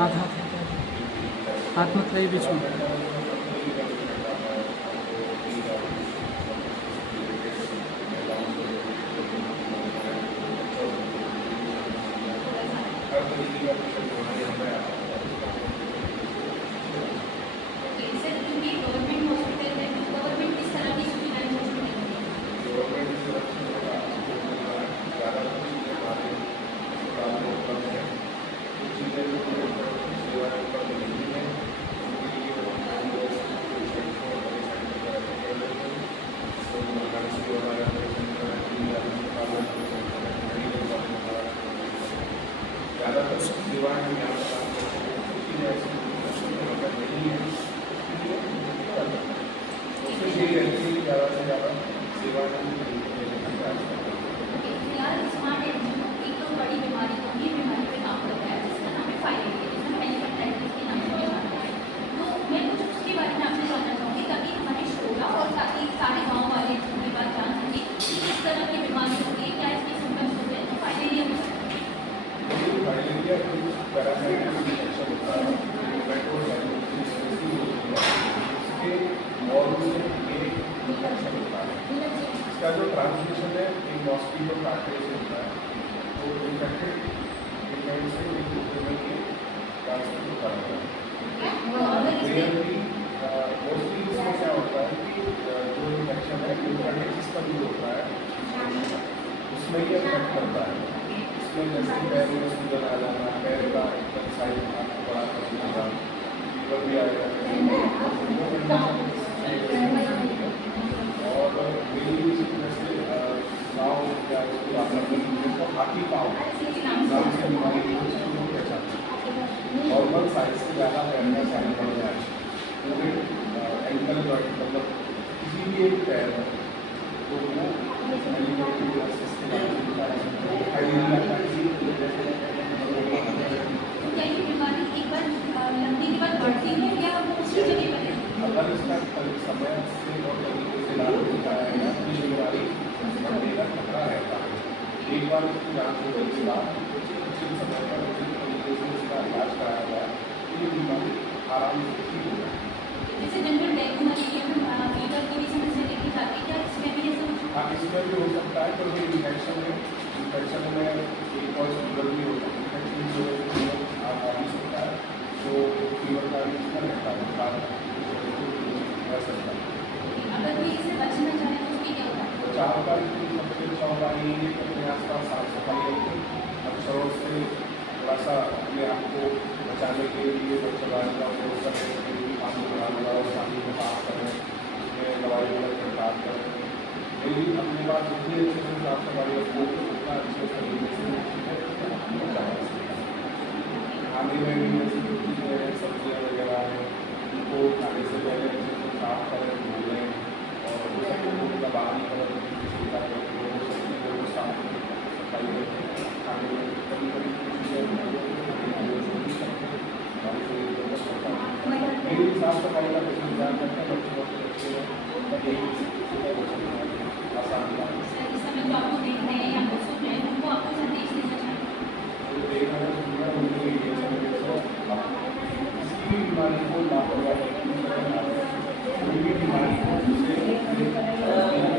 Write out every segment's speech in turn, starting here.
हाथ हाथ हाथ मत लाइए बीच में। ज़्यादातर सेवाएँ हम यहाँ पर काम करते हैं, उसकी ऐसी मतलब नहीं है, कोशिश यही रहती है कि ज़्यादा से ज़्यादा सेवाएँ हम देने का प्रयास करते हैं। फिलहाल स्मार्ट एनजीओ एक तो बड़ी बीमारी गंभीर बीमारी पे काम करता है जिसका नाम है फाइलेरिया, जिसे हम हेपेटाइटिस के नाम से जानते हैं। तो मैं कुछ उसके बारे में आपसे जानना चाहूँगी ताकि हमारे श्रोता और साथ ही सारे गाँव वाले इसकी बात जान सकें कि किस तरह की बीमारी होती है, क्या इसके सिम्टम्स होते हैं। तो फाइलेरिया में फाइलेरिया एक पैरासाइटिक इन्फेक्शन होता है, इसके मॉर्निंग में ये इन्फेक्शन होता है। इसका जो ट्रांसमिशन है एक मॉस्किटो काटने से होता है, तो इन्फेक्टेड इन्फेक्शन से एक दूसरे में ये ट्रांसमिट होता है। मोस्टली इसमें क्या होता है कि जो इन्फेक्शन है लिम्फेटिक सिस्टम जो होता है उसमें ये इफेक्ट करता है। इसमें जैसे पैर में सूजन आ जाना, पैर का एकदम साइज आपको बड़ा कर देना, फीवर भी आ जाता है। और मेरी जैसे गाँव या उसको आपको हाथी पाँव नाम से बीमारी शुरू पहचान नॉर्मल साइज से ज़्यादा पैर का साइज बढ़ जाए, पूरे एंकल जॉइंट मतलब किसी भी एक पैर है तो वो क्या ये बीमारी एक बार लगने के बाद बढ़ती है या वो उसी जगह पर है? अगर इसका समय से और तरीके से इलाज होता है या फिर बीमारी बढ़ने का खतरा रहता है, एक बार उसकी जाँच होने के बाद उचित समय पर उचित तरीके से इसका इलाज कराया जाए तो ये बीमारी आराम से ठीक हो जाए। जैसे जनरल डेंगू मलेरिया में फीवर की भी समस्या देखी जाती है, क्या इसमें भी ऐसा कुछ? हाँ, इसमें भी हो सकता है, क्योंकि इन्फेक्शन में एक और फीवर भी होता है, इन्फेक्शन जो आ भी सकता है, तो फीवर का भी इसका रहता है रह सकता है। अगर कोई इससे बचना चाहे तो उसकी क्या होगा? बचाव का सबसे अच्छा उपाय यही है कि अपने आसपास साफ सफाई रखें, मच्छरों से थोड़ा सा अपने आप को बचाने के लिए मच्छरदानी का उपयोग करें, पानी बनाना और पानी को साफ करें, उसमें दवाई वगैरह छिड़काव करें। यदि अपने पास जितनी अच्छे से साफ सफाई रखो उतना अच्छे तरीके से खाने में भी जैसे जो चीज़ें हैं सब्जियाँ वगैरह हैं उनको खाने से पहले अच्छे से साफ करें, धो लें और वो सब उनका बाहरी कलर छिड़का करके वो सब चीज़ों को साफ सफाई रखें। खाने में कभी कभी चीज़ें मेरी साफ सफाई का विशेष ध्यान रखें, बच्चों को अच्छे आसान इस समय जो आपको देख रहे हैं या फिर सुन रहे हैं उनको आपको संदेश देना चाहिए? किसी भी बीमारी को लापरवाही कोई भी बीमारी को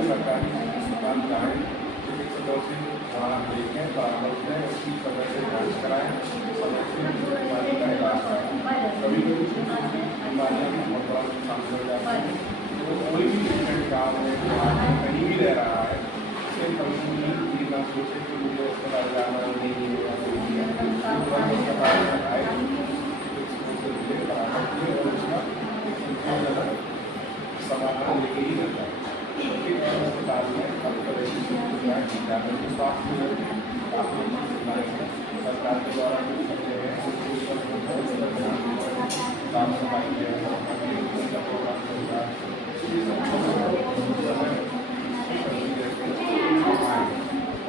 सरकारी अस्पताल जाएँ, चिकित्सकों से सलाह देखें, परामर्श लें, उसकी समय से जाँच कराएँ, समय से बीमारी का इलाज कराएँ। कभी कभी बीमारियाँ बहुत बड़ा नुकसान हो जाती है, तो कोई भी पेशेंट गाँव में कहीं भी रह रहा है उसे कभी भी ना सोचे कि मुझे अस्पताल जाना नहीं है या नहीं है, अस्पताल में आए और उसका समाधान लेके ही रहता है। क्योंकि अस्पताल में डॉक्टर ऐसी सुविधाएँ स्वास्थ्य काफ़ी सरकार के द्वारा जो करते हैं साफ सफाई है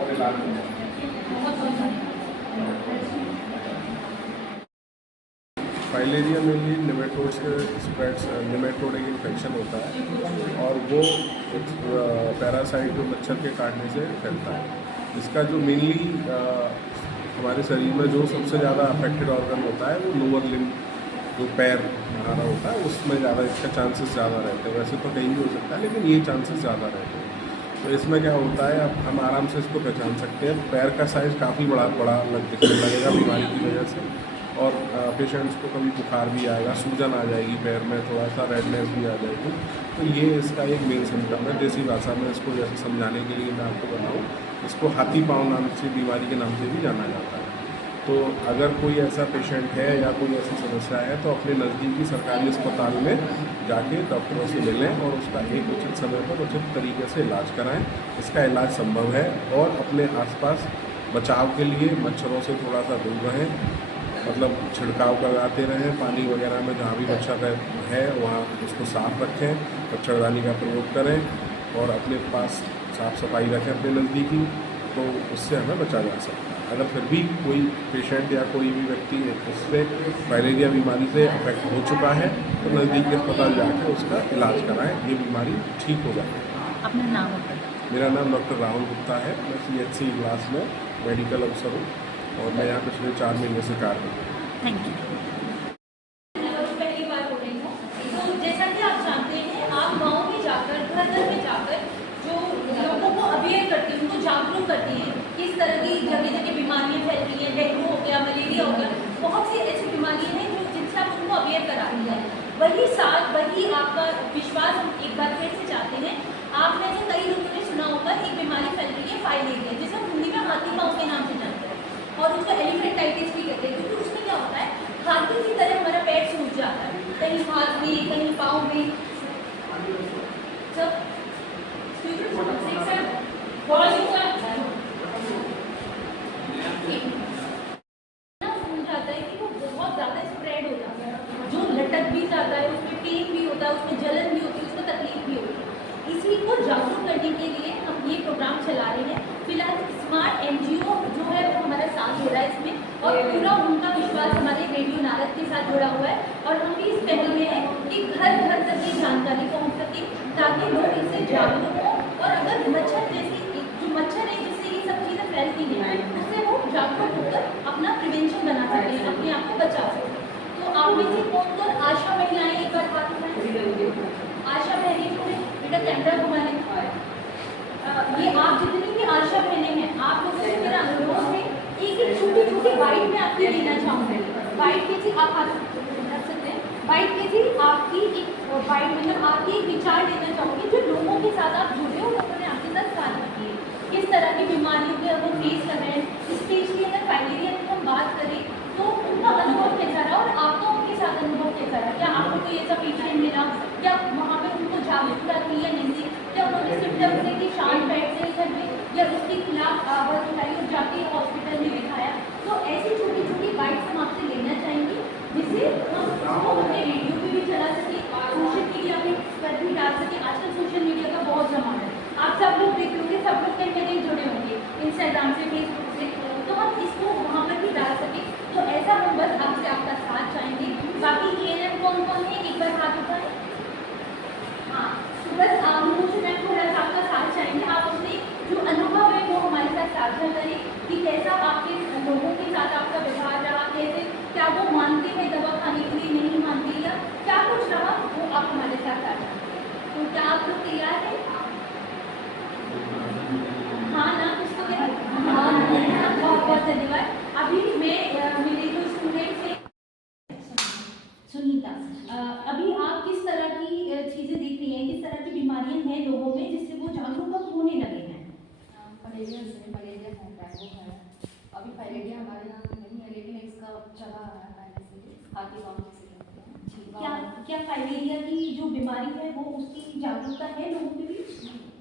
और इलाज फाइलेरिया मेनली निमेटोड से स्प्रेड्स, निमेटोड एक इन्फेक्शन होता है और वो एक पैरासाइट जो मच्छर के काटने से फैलता है। इसका जो मेनली हमारे शरीर में जो सबसे ज़्यादा अफेक्टेड ऑर्गन होता है वो लोअर लिम्ब, जो पैर हमारा होता है उसमें ज़्यादा इसका चांसेस ज़्यादा रहते हैं। वैसे तो कहीं भी हो सकता है लेकिन ये चांसेस ज़्यादा रहते हैं। तो इसमें क्या होता है, अब हम आराम से इसको पहचान सकते हैं। पैर का साइज़ काफ़ी बड़ा दिखने लगेगा बीमारी की वजह से, और पेशेंट्स को कभी बुखार भी आएगा, सूजन आ जाएगी पैर में, थोड़ा सा रेडनेस भी आ जाएगी। तो ये इसका एक मेन सिम्टम है। देसी भाषा में इसको जैसे समझाने के लिए मैं आपको बताऊँ, इसको हाथी पाँव नाम से बीमारी के नाम से भी जाना जाता है। तो अगर कोई ऐसा पेशेंट है या कोई ऐसी समस्या है तो अपने नज़दीकी सरकारी अस्पताल में जाके डॉक्टरों से मिलें और उसका एक उचित समय पर उचित तरीके से इलाज कराएं। इसका इलाज संभव है। और अपने आसपास बचाव के लिए मच्छरों से थोड़ा सा दूर रहें, मतलब छिड़काव कराते रहें पानी वगैरह में, जहाँ भी मच्छर है वहाँ उसको साफ़ रखें, मच्छरदानी का प्रयोग करें और अपने पास साफ़ सफाई रखें अपने नज़दीकी, तो उससे हमें बचा जा सकता है। अगर फिर भी कोई पेशेंट या कोई भी व्यक्ति इससे फाइलेरिया बीमारी से अफेक्ट हो चुका है तो नज़दीकी अस्पताल जाकर उसका इलाज कराएं, ये बीमारी ठीक हो जाए। अपना नाम बताएं। मेरा नाम डॉक्टर राहुल गुप्ता है। मैं CHC इगलास में मेडिकल अफसर हूँ और मैं यहाँ पिछले 4 महीने से कार्यरत हूँ। Thank you. पहली बार हो रही हूँ, तो जैसा कि आप जानते हैं, आप गाँव में जाकर, घर घर में जाकर जो लोगों को अवेयर करती हैं, उनको जागरूक करती हैं, किस तरह की जगह जगह बीमारियाँ फैल रही हैं, डेंगू हो गया, मलेरिया हो गया, बहुत सी ऐसी बीमारियाँ हैं जो जिनसे आप उनको अवेयर कराती हैं। वही साथ वही आपका विश्वास हम एक बार फिर से चाहते हैं। आप में से कई लोगों ने सुना होगा एक बीमारी फैल रही है फाइलेरिया, जिसे हम हिंदी में हाथी पाँव के नाम से जानते हैं, और उसको एलिफेंटाइटिस भी कहते हैं, क्योंकि उसमें क्या होता है, हाथी की तरह हमारा पैर सूज जाता है, कहीं हाथ में कहीं पाँव में, सब जाता है कि वो बहुत ज़्यादा स्प्रेड हो जाता है, जो लटक भी जाता है, उसमें पेन भी होता है, उसमें जलन भी होती है, उसको तकलीफ भी होती है। इसी को जागरूक करने के लिए हम ये प्रोग्राम चला रहे हैं। फिलहाल स्मार्ट NGO जो है वो हमारा साथ दे रहा है इसमें, और पूरा उनका विश्वास हमारे रेडियो नारद के साथ जुड़ा हुआ है, और हम भी इस पहल में हैं कि घर घर तक ये जानकारी पहुँच सके ताकि लोग इससे जागरूक हों, और अगर मच्छर जैसी जो मच्छर है जिससे ये सब चीज़ें फैलती हैं उससे वो जागरूक होकर अपना प्रिवेंशन बना सकें, अपने आप को बचा सकें। तो आप में से कौन कौन आशा महिलाएं एक बार हाथ उठाएं। आशा बहनें जो है बेटा कैमरा घुमा लें। ये आप जितनी भी आशा बहनें हैं, आप लोगों से मेरा अनुरोध है, एक छोटी छोटी बाइट में आपकी लेना चाहूँगी। बाइट के जी आप हाथ रख सकते हैं। बाइट के जी आपकी एक बाइट मतलब आपकी एक विचार लेना चाहूँगी जो लोगों के साथ आप जुड़े हो, लोगों ने आपके साथ साझा किए, किस तरह की बीमारियों के हम फेस कर रहे हैं। स्पेशली अगर फाइलेरिया की हम बात करें तो उनका अनुभव कैसा रहा, और आपका उनके साथ अनुभव कैसा रहा? क्या आपको कोई ऐसा पेशेंट मिला, क्या वहाँ पे उनको जागरूकता की या नहीं, क्या उन्होंने सिम्टम्स से कि शांत बैठ से घर में, या उसके खिलाफ आवाज़ उठाई और जाके हॉस्पिटल में दिखाया? तो ऐसी छोटी छोटी बाइट्स हम आपसे लेना चाहेंगे, जिससे हम उसको अपने रेडियो पे भी चला सकें, सोशल मीडिया पर भी डाल सकें। आजकल सोशल मीडिया का बहुत ज़माना है, आप सब लोग देख लोगे, सब लोग कहीं ना कहीं जुड़े होंगे, इंस्टाग्राम से, फेसबुक से, तो हम इसको वहाँ पर भी डाल सकें। तो ऐसा हम बस आपसे आपका साथ चाहेंगे। बाकी ANM कौन कौन है, एक बार हाथ उठाएं। हाँ, तो बस आप लोगों से मैं थोड़ा सा आपका साथ चाहेंगे, आप अपने जो अनुभव है वो हमारे साथ साझा करें कि कैसा आपके लोगों के साथ आपका व्यवहार रहा, कैसे, क्या वो मानते हैं दवा खाने के लिए, नहीं मानते, या क्या कुछ रहा, वो आप हमारे साथ साझा करें। तो क्या आप लोग तैयार हैं? हाँ ना, कुछ तो करें। हाँ, बहुत बहुत धन्यवाद। अभी मैं मेरे जो स्टूडेंट्स हैं, सुनीता, अभी आप किस तरह की चीज़ें देख रही हैं, किस तरह की बीमारियां हैं लोगों में जिससे वो जागरूक होने लगे हैं? मलेरिया है, डेंगू है। अभी फाइलेरिया हमारे यहाँ नहीं है, लेकिन इसका चला आ रहा है पहले से ही, हाथी पाँव जिसे कहते हैं। क्या फाइलेरिया की जो बीमारी है वो उसकी जागरूकता है लोगों के बीच?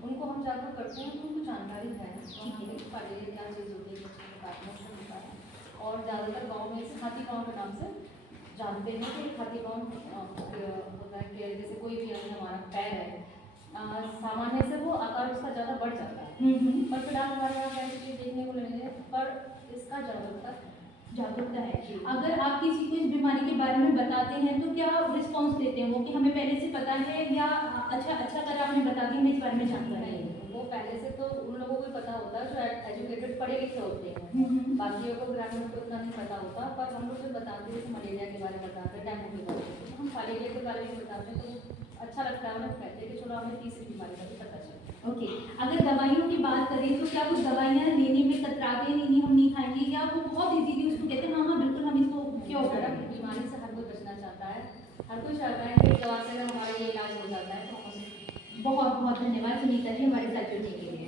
उनको हम जागरूक करते हैं तो उनको जानकारी है कि फाइलेरिया क्या चीज़ होती है, काटने से होता है। और ज़्यादातर गाँव में इसे हाथी पाँव के नाम से जानते हैं कि हाथी पाँव होता है कि जैसे कोई भी अंग हमारा पैर है, सामान्य से वो आकार उसका ज़्यादा बढ़ जाता है, पर फिलहाल हमारे यहाँ ऐसी चीज़ देखने को नहीं है, पर इसका जागरूकता है। अगर आप किसी को इस बीमारी के बारे में बताते हैं तो क्या रिस्पॉन्स देते हैं वो कि हमें पहले से पता है, या अच्छा करा आपने बता दिया, हमें इस बारे में जानकारी है? वो पहले से तो उन लोगों को को पता होता है, जो एजुकेटेड पढ़े लिखे होते हैं, बाकियों को ग्रामीण को उतना नहीं पता होता, पर हम लोग जब बताते हैं जैसे मलेरिया के बारे में बताते हैं, डेंगू के बारे में, तो हम फाइलेरिया के बारे में बताते हैं, तो अच्छा लगता है, उन्हें कहते हैं कि चलो हमें तीसरी बीमारी का भी पता चले। ओके, अगर दवाइयों की बात करें तो क्या कुछ दवाइयाँ लेने में कतराते हैं, नहीं हम नहीं खाएंगे, या वो बहुत इजीली उसको कहते हैं हाँ हाँ बिल्कुल हम इसको क्यों मैडम, बीमारी से हर कोई बचना चाहता है, हर कोई चाहता है कि दवा से अगर हमारा ये इलाज हो जाता है तो हम उसे। बहुत बहुत धन्यवाद सुनीता जी हमारे साथ जुड़ने के लिए।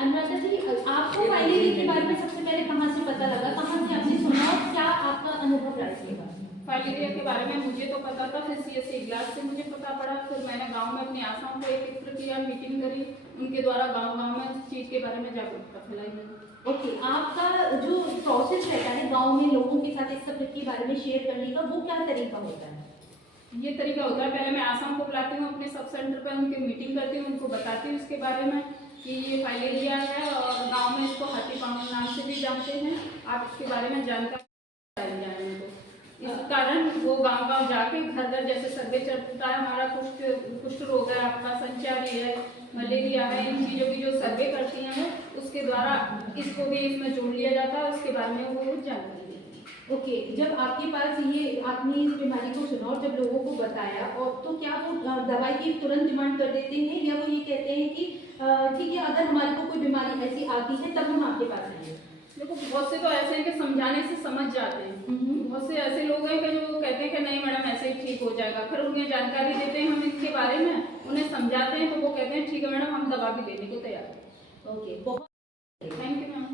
अनुराधा जी, आपको फाइलेरिया के बारे में सबसे पहले कहाँ से पता लगा, कहाँ से आपने सुना और क्या आपका अनुभव रहा इसके बाद? फाइलेरिया के बारे में मुझे तो पता था, फिर CSC इगलास से मुझे पता पड़ा, फिर मैंने गांव में अपनी आसाओं को एकत्र किया, मीटिंग करी, उनके द्वारा गांव-गांव में इस चीज़ के बारे में जागरूकता फैलाई गई। ओके, आपका जो प्रोसेस रहता है गांव में लोगों के साथ इस सब्जेक्ट के बारे में शेयर करने का, वो क्या तरीका होता है? ये तरीका होता है, पहले मैं आसाम को बुलाती हूँ अपने सब सेंटर पर, उनकी मीटिंग करती हूँ, उनको बताती हूँ इसके बारे में कि ये फाइलेरिया है और गांव में इसको हाथी पाँव नाम से भी जानते हैं, आप इसके बारे में जानकारी जाए उनको। इस कारण वो गांव-गांव जाके घर-घर जैसे सर्वे चलता है हमारा, कुष्ठ रोग है, आपका संचारी है, मलेरिया है, इन चीज़ों की जो सर्वे करती हैं वो, उसके द्वारा इसको भी इसमें जोड़ लिया जाता है, उसके बारे में वो जानकारी। ओके, जब आपके पास ये आपने इस बीमारी को सुना और जब लोगों को बताया, और तो क्या वो दवाई की तुरंत डिमांड कर देते हैं, या वो ये कहते हैं कि ठीक है अगर हमारे को कोई बीमारी ऐसी आती है तब हम आपके पास आएंगे? देखो, बहुत से तो ऐसे हैं कि समझाने से समझ जाते हैं, बहुत से ऐसे लोग हैं कि जो कहते हैं कि नहीं मैडम ऐसे ही ठीक हो जाएगा, फिर उन्हें जानकारी देते हैं हम इसके बारे में, उन्हें समझाते हैं तो वो कहते हैं ठीक है मैडम हम दवा भी देने को तैयार हैं। ओके, बहुत थैंक यू मैम।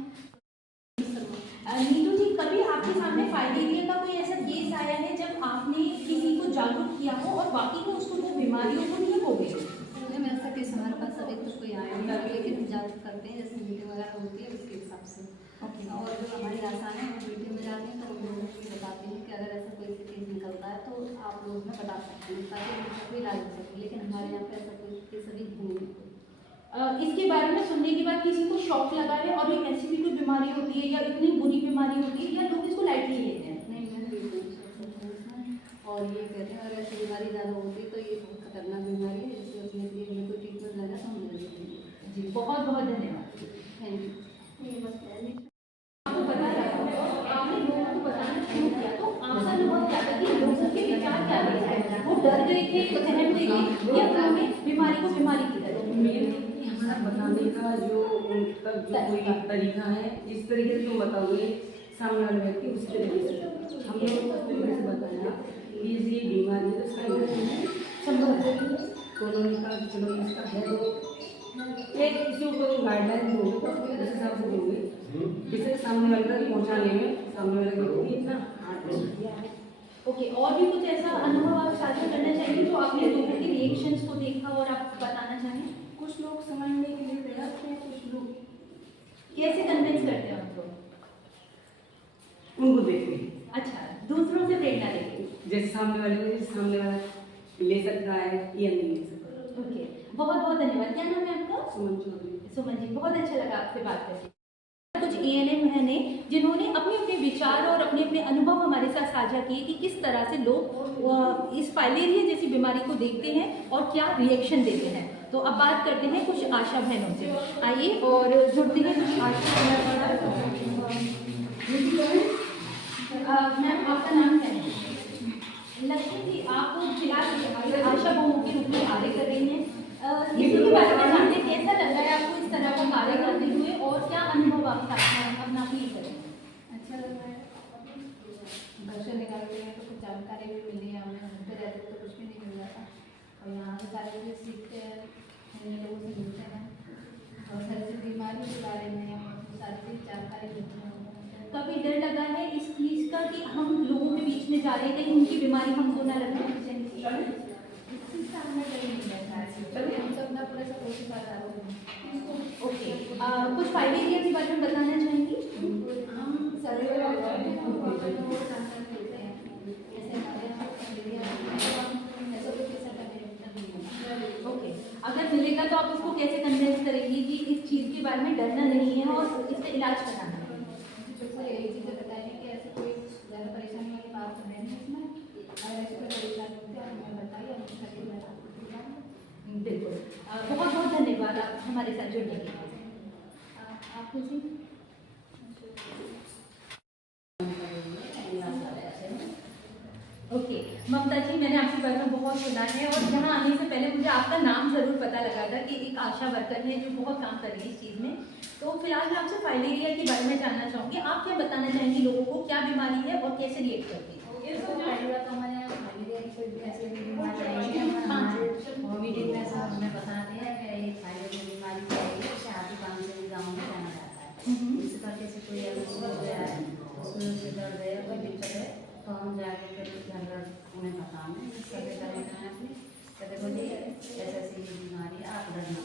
नीतू जी, कभी आपके सामने फाइलेरिया का कोई ऐसा केस आया है जब आपने किसी को जागरूक किया हो और बाकी में उसको वो बीमारियों को नहीं हो गई? मैम ऐसा केस हमारे पास अभी तो कोई आया नहीं, लेकिन हम जागरूक करते हैं, जैसे मीटिंग वगैरह होती है उसके हिसाब से। और जो हमारी आसान है वो मीटिंग में जाते हैं तो हम लोगों को बताते हैं कि अगर ऐसा कोई केस निकलता है तो आप लोग हमें बता सकते हैं ताकि उसका कोई इलाज हो सके, लेकिन हमारे यहाँ पे ऐसा कोई केस अभी नहीं है। इसके बारे में सुनने के बाद किसी को शॉक लगा है और ये ऐसी भी कोई बीमारी होती है या इतनी बुरी बीमारी होती है, या लोग इसको लाइटली लेते हैं? नहीं मैंने बिल्कुल इसमें और ये कहते हैं अगर ऐसी बीमारी ज़्यादा होती है तो ये बहुत खतरनाक बीमारी है, जिससे उसमें के लिए हमें कोई ट्रीटमेंट लगा तो हम ले लेंगे। जी, बहुत बहुत धन्यवाद। Thank you. ये बस है। आपको पता है आपने लोगों को बताना शुरू किया तो आपका अनुभव क्या था कि लोगों के विचार क्या थे? वो डर गए थे, सहम गए, या हमें बीमारी को बीमारी की तरह? हमारा बताने का जो उनका जो कोई तरीका है, जिस तरीके से तुम बताओगे सामने वाले व्यक्ति उस तरीके से हम लोग उस तरीके से बताया कि ये बीमारी है तो इसका इलाज संभव है, तो उन्होंने कहा कि चलो इसका है तो एक किसी को गाइडलाइन दोगे तो उस हिसाब से दोगे, जिससे सामने वाले तक पहुँचाने में सामने वाले व्यक्ति इतना हार्ड नहीं किया है। ओके, और भी कुछ ऐसा अनुभव आप साझा करना चाहेंगे जो आपने लोगों के रिएक्शंस को देखा और आप बताना चाहें? कुछ लोग समझने के लिए तैयार थे, कुछ लोग कैसे कन्विंस करते हैं आप लोग? उनको देखते अच्छा, दूसरों से प्रेरणा लेके। जैसे सामने वाला ले सकता है या नहीं ले सकता। ओके, बहुत बहुत धन्यवाद। क्या नाम है आपका? सुमन चौधरी। सुमन जी, बहुत अच्छा लगा आपसे बात करके। कुछ ANM हैं ने जिन्होंने अपने अपने विचार और अपने अपने अनुभव हमारे साथ साझा किए कि किस तरह से लोग इस फाइलेरिया जैसी बीमारी को देखते हैं और क्या रिएक्शन देते हैं। तो अब बात करते हैं कुछ आशा बहनों से। आइए और जुड़ते हैं कुछ आशा मैम, आपका नाम क्या है? लक्ष्मी जी, आप फिलहाल आशा बहुओं के रूप में कार्य कर रही हैं, इसी के बारे में जानते कैसा लग रहा है आपको इस तरह का कार्य करते हुए और क्या अनुभव आपका अपना फील करें? अच्छा लग रहा है, घर से निकाल गए तो कुछ जानकारी भी मिली है, हमें घर पे रहते तो कुछ भी नहीं मिल जाता, और यहाँ पे सारे चीज़ सीखते हैं, नए लोगों से मिलते हैं, और सारी चीज़ बीमारी के बारे में सारी चीज़ जानकारी मिलती है। कभी डर लगा है इस चीज़ का कि हम लोगों के बीच में जा रहे थे, उनकी बीमारी हमको ना लगे? इस चीज़ का हमें कहीं नहीं रहता है, हम सब अपना पूरा सब कोशिश कर रहे हैं। ओके, कुछ फाइलेरिया के बारे में बताना चाहेंगी? हम सर्वे करते हैं और वो जानकारी देते हैं, जैसे हमारे यहाँ फाइलेरिया ऐसा कोई किसी का नहीं है। ओके, अगर मिलेगा तो आप उसको कैसे कन्विंस करेंगी कि इस चीज़ के बारे में डरना नहीं है और इसका इलाज कराना है? तो यही चीज़ें बताएंगे कि ऐसे कोई ज़्यादा परेशानी वाली बात तो है नहीं इसमें, अगर ऐसी कोई परेशानी होती है हमें बताइए, हम उसका बिल्कुल, बहुत बहुत धन्यवाद आप ओके ममता जी, मैंने आपके बारे में बहुत सुना है और यहाँ आने से पहले मुझे आपका नाम जरूर पता लगा था कि एक आशा वर्कर है जो बहुत काम कर रही है इस चीज़ में। तो फिलहाल मैं आपसे फाइलेरिया के बारे में जानना चाहूँगी, आप क्या बताना चाहेंगी लोगों को, क्या बीमारी है और कैसे रिएक्ट करती है? पहली बात तो हमारे यहाँ फाइलेरिया की कोई ऐसी बीमारी नहीं है। हमारे मीटिंग में सब हमें बताते हैं कि ये फाइलेरिया बीमारी क्या है, इसे हाथी पाँव से भी गाँव में जाना जाता है। इस करके से कोई अगर हो गया है, उसमें से दर्द है, कोई दिक्कत है, तो हम जाके फिर घर उन्हें बताएं, सर्वे करेंगे अपनी, कहते बोलिए ऐसी ऐसी बीमारी है, आप डरना।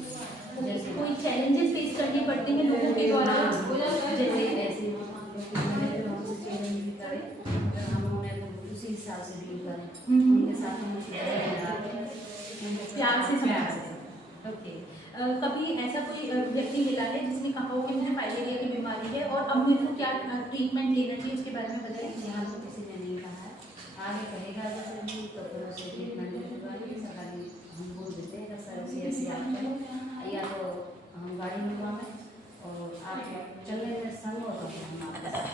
जैसे कोई चैलेंजेस फेस करने पड़ते हैं लोगों के द्वारा, जैसे ऐसे हमसे चैलेंज भी करें, तो हम उन्हें उसी हिसाब से डील करें, उनके साथ हम प्यार से समझा। ओके कभी ऐसा कोई व्यक्ति मिला है जिसने कहा हो कि मुझे फाइलेरिया की बीमारी है और अब मुझे तो क्या ट्रीटमेंट लेना चाहिए, उसके बारे में बताइए। यहाँ तो किसी ने नहीं कहा है, आगे कहेगा जैसे भी तो फिर उसे ट्रीटमेंट करवाएंगे। सरकारी हम बोल देते हैं कि सर ऐसी ऐसी आप चलो, या तो हम गाड़ी मंगवाएं और आप चलने में संग हो तो हम आपके साथ।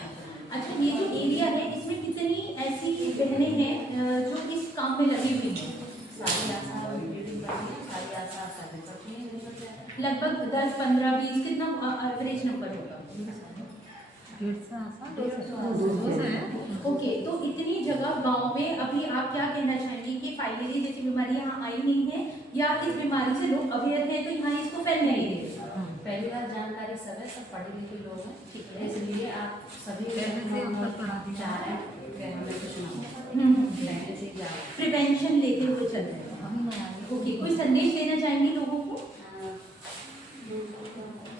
अच्छा ये जो एरिया है इसमें कितनी ऐसी बहनें हैं जो इस काम में लगी हुई हैं? सारी आशा मीटिंग करती है, सारी आशा सर्वे करती है। लगभग 10, 15, 20 कितना एवरेज नंबर होगा? ओके तो इतनी जगह गांव में अभी आप क्या कहना चाहेंगे कि फाइलेरिया जैसी बीमारी यहाँ आई नहीं है या इस बीमारी से लोग अवेयर हैं तो यहाँ इसको फैलने नहीं देते? पहली बार जानकारी सब है, सब पढ़े लिखे लोग हैं, इसलिए आप सभी चाह रहे हैं कि हमें कुछ ना हो, प्रिवेंशन लेते हुए चल रहे हैं। ओके कोई संदेश देना चाहेंगे लोगों को?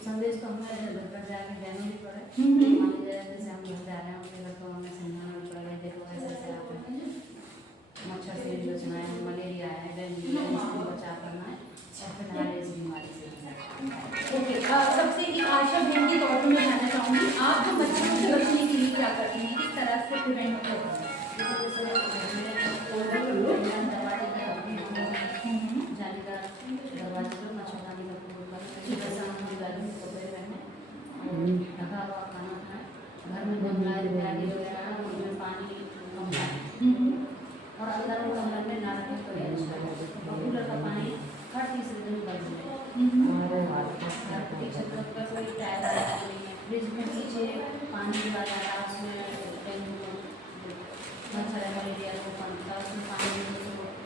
संदेश तो हमें घर पर जाके देना भी पड़े। मान लीजिए जैसे हम घर जा रहे हैं, अपने घर को हमें समझाना भी पड़ेगा, देखो ऐसे ऐसे आप मच्छर से बचना है, मलेरिया है, डेंगू है, इसको बचाव करना है और फिर इस बीमारी से। ओके सबसे एक आशा बहन के तौर पर मैं जानना चाहूँगी, आप जो मच्छरों से बचने के लिए क्या करती हैं, किस तरह से प्रिवेंट करती हैं? जाने का दरवाजे पर मच्छरदानी का प्रयोग करें, गर्मी कपड़े पहने और ढका हुआ खाना खाएं, घर में गमला इत्यादि वगैरह उनमें पानी कम डालें और अंदर कमरे में ना रखें तो अच्छा है। कूलर का पानी हर तीसरे दिन बंद करें। छत पर कोई टायर फ्रिज में पीछे पानी डाला जाता है, उसमें मच्छर मलेरिया को बनता है, उसमें पानी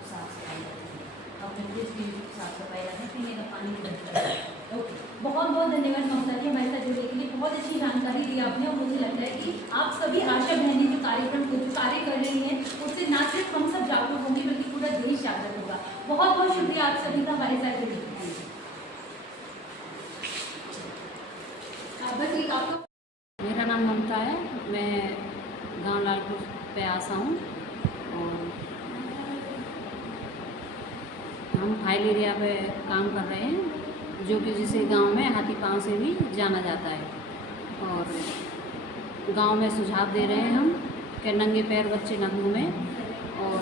साफ सफाई रखें, अपने फ्रिज की साफ सफाई रखें, पीने का पानी भी रखते हैं। ओके बहुत बहुत धन्यवाद ममता जी हमारे साथ जुड़ने के लिए, बहुत अच्छी जानकारी दी आपने और मुझे लगता है कि आप सभी आशा बहनें जो कार्यक्रम जो कार्य कर रही हैं उससे ना सिर्फ हम सब जागरूक होंगे बल्कि पूरा देश जागरूक होगा। बहुत बहुत शुक्रिया आप सभी का हमारे साथ जुड़ने के लिए। बस एक आपको मेरा नाम ममता है, मैं गांव लालपुर पे आसा हूँ और हम फाइलेरिया पे काम कर रहे हैं, जो कि जिसे गांव में हाथी पाँव से भी जाना जाता है। और गांव में सुझाव दे रहे हैं हम कि नंगे पैर बच्चे न घूमें और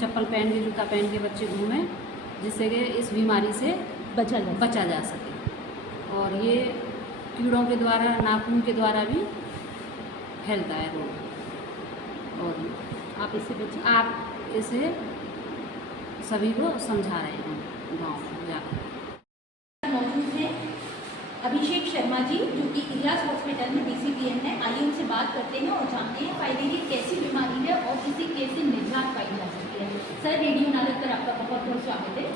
चप्पल पहन के जूता पहन के बच्चे घूमें, जिससे कि इस बीमारी से बचा जा सके। और ये कीड़ों के द्वारा, नाखून के द्वारा भी फैलता है रोग, और आप इसे सभी को समझा रहे हैं गाँव में जाकर। मौजूद हैं अभिषेक शर्मा जी जो कि इलाज हॉस्पिटल में DCPM है। आइए उनसे बात करते हैं और जानते हैं फाइलेरिया कैसी बीमारी है और इसे कैसे निजात पाई जा सकती है। सर रेडियो नालक पर आपका बहुत बहुत स्वागत है।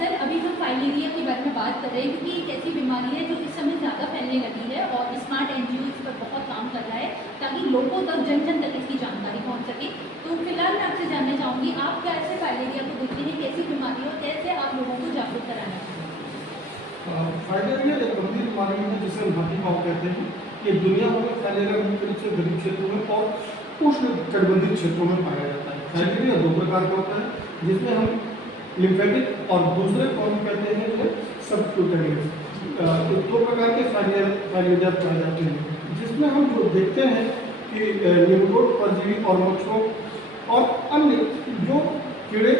सर अभी हम फाइलेरिया के बारे में बात कर रहे हैं क्योंकि एक ऐसी बीमारी है जो इस समय ज़्यादा फैलने लगी है और स्मार्ट NGO इस पर बहुत काम कर रहा है ताकि लोगों तक जन जन तक इसकी जानकारी पहुंच सके। तो फिलहाल मैं आपसे जानना चाहूँगी आप कैसे फाइलेरिया को देखते हैं, कैसी बीमारी है और कैसे आप लोगों को जागरूक कराना चाहिए? फाइलेरिया एक गंभीर बीमारी है जिसे हम हाथी पाँव कहते हैं। ये दुनिया भर में फाइलेरिया मुख्य रूप से गरीब क्षेत्रों में और उष्ण कटिबंधीय क्षेत्रों में पाया जाता है। फाइलेरिया दो प्रकार का होता है जिसमें हम लिम्फेटिक और दूसरे को हम कहते हैं जो सबक्यूटेनियस, दो प्रकार के फाइलेरिया पाए जाते हैं, जिसमें हम जो देखते हैं कि निम्नकोट परजीवी और मच्छरों और अन्य जो कीड़े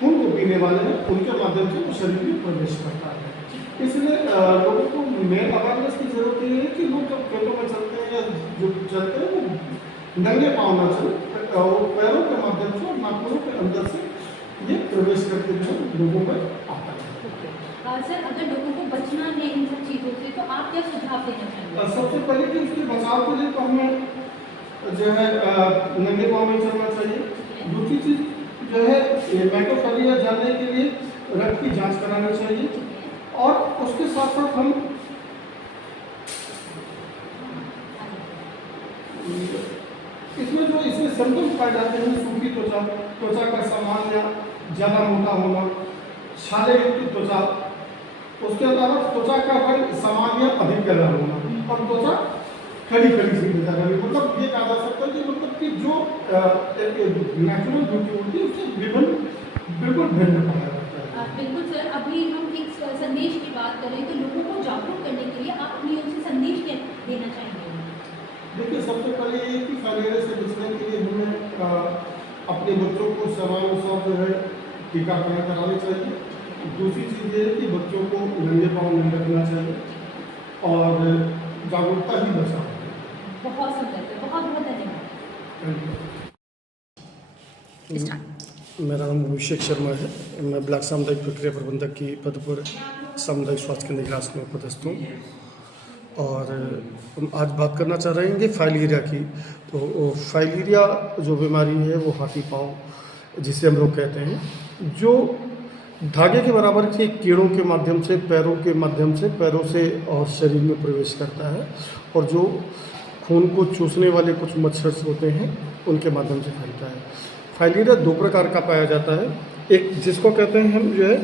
खून को पीने वाले हैं उनके माध्यम से वो शरीर में प्रवेश करता है। इसलिए लोगों को मेन अवेयरनेस की जरूरत है कि लोग जब खेतों में चलते हैं या जो चलते हैं वो नंगे पाँव न चले, पैरों के माध्यम से और नाखूनों के अंदर से ये प्रवेश करके जो है लोगों में आता है। सर, अगर लोगों को बचना है इन सब चीज़ों से तो आप क्या सुझाव देना चाहेंगे? सबसे पहले कि उसके बचाव के लिए तो हमें जो है नंगे पाँव में चलना चाहिए। दूसरी चीज़ जो है मेटोफैलिया जानने के लिए रक्त की जांच करानी चाहिए, और उसके साथ साथ हम इसमें सिम्टम्स पाए जाते हैं, सूखी त्वचा, त्वचा का सामान्य ज़्यादा मोटा होना, छाले युक्त त्वचा, उसके अलावा त्वचा का रंग सामान्य अधिक गहरा होना, और त्वचा खड़ी खड़ी सी नजर आनी। मतलब ये कहा जा सकता है कि मतलब कि जो नेचुरल ब्यूटी होती है उससे बिल्कुल भिन्न पाया जाता है। बिल्कुल सर, अभी हम एक संदेश की बात करें तो लोगों को जागरूक करने के लिए आप अपनी ओर से संदेश देना चाहेंगे? देखिए, सबसे पहले ये कि फाइलेरिया से बचने के लिए हमें अपने बच्चों को समयानुसार जो है टीकाकरण कराने चाहिए। दूसरी चीज़ ये है कि बच्चों को नंगे पाँव नहीं रखना चाहिए, और जागरूकता ही बचाओ। बहुत सुंदर है, बहुत बहुत धन्यवाद। मेरा नाम अभिषेक शर्मा है। मैं ब्लॉक सामुदायिक प्रक्रिया प्रबंधक की पद पर सामुदायिक स्वास्थ्य केंद्र इलाज में पदस्थ हूँ, और हम आज बात करना चाह रहे हैं कि फाइलेरिया की। तो फाइलेरिया जो बीमारी है वो हाथी पाँव जिसे हम लोग कहते हैं, जो धागे के बराबर के कीड़ों के माध्यम से पैरों से और शरीर में प्रवेश करता है, और जो खून को चूसने वाले कुछ मच्छर होते हैं उनके माध्यम से फैलता है। फाइलेरिया दो प्रकार का पाया जाता है, एक जिसको कहते हैं हम जो है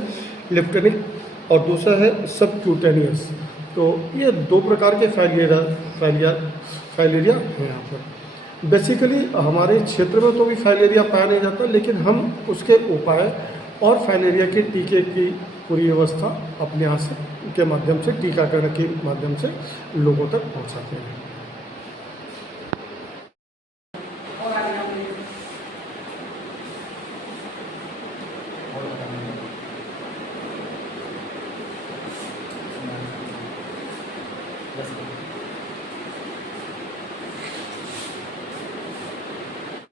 लिप्टेनिक, और दूसरा है सबक्यूटेनियस। तो ये दो प्रकार के फाइलेरिया हैं यहाँ पर। बेसिकली हमारे क्षेत्र में तो भी फाइलेरिया पाया नहीं जाता, लेकिन हम उसके उपाय और फाइलेरिया के टीके की पूरी व्यवस्था अपने यहाँ से के माध्यम से टीकाकरण के माध्यम से लोगों तक पहुँचाते हैं।